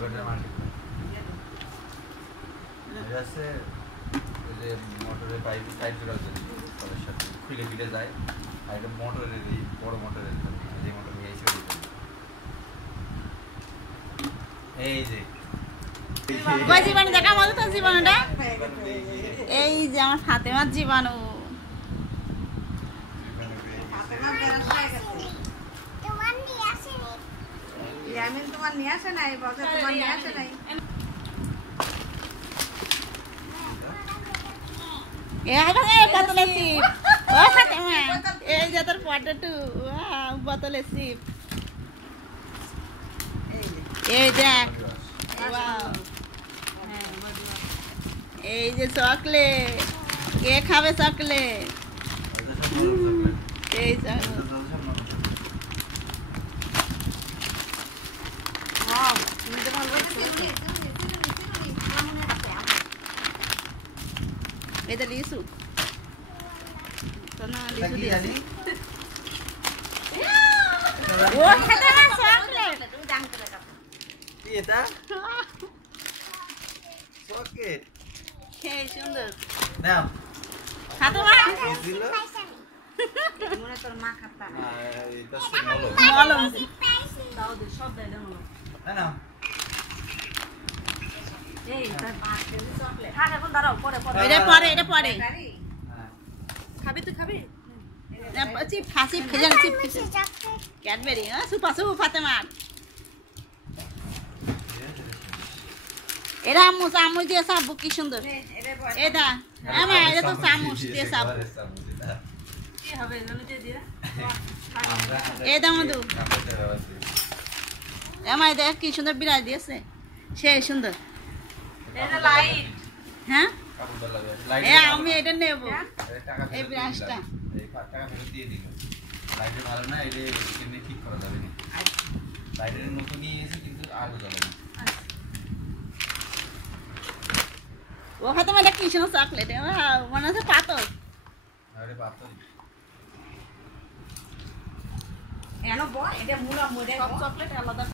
সকেটের market আছে ওই যে মোটরের পাইপ জোড়ার জন্য কলের সাথে খুলে খুলে যায় আর এটা মোটরের এই বড় মোটরের যে মোটর নিয়ে এসে এই যে জীবাণু দেখা মতো তো জীবাণুটা এই যে আমার ফাতেমার জীবাণু তোমার নিয়ে আসে নাই বলছে তোমার নিয়ে আসে নাই বোতলে সিপ ও ফাতেমা এই যে তোর পটেটো বোতলে সিপ এই দেখ এই যে চকলেট কে খাবে চকলেট এই এটা লিসু তো না লিসু দিয়েছি ও খেতে না চকলেট কি এটা চকলেট কে সুন্দর নাও ফাতেমা দিল মনে তোর মা খাতা এটা মলম মলম দাও দে সব দাও দাও না এই তার বাকে চকলেট হ্যাঁ এখন দাঁড়াও পরে পরে এটা পরে খাবি তুই খাবি চিপ ফাঁসি ভেজাল চিপ ক্যাডবেরি হ্যাঁ সুপাসু ফাতেমার এরা চামচ দিয়ে সাবু কি সুন্দর এটা আমার এটা তো চামচ দিয়ে সাবু কি হবে জানো দিয়ে এটা মধু আমার দেখ কি সুন্দর বিরাজ দিয়েছে সেই সুন্দর এটা লাইট হ্যাঁ কাপড় লাগে আমি এটা নেব এই ব্রাশটা এই টাকা ফেরত দিয়ে দিল লাইটে ভালো না এটা কিনে ঠিক করা যাবে না লাইটের নতুন নিয়ে এসে কিন্তু আলো জ্বলে না ও হয়তো এটা কি সুন্দর চকলেট মনে হচ্ছে পাতল আরে পাতল এনো বয় এটা মুলা মুড়ে সব চকলেট আলাদা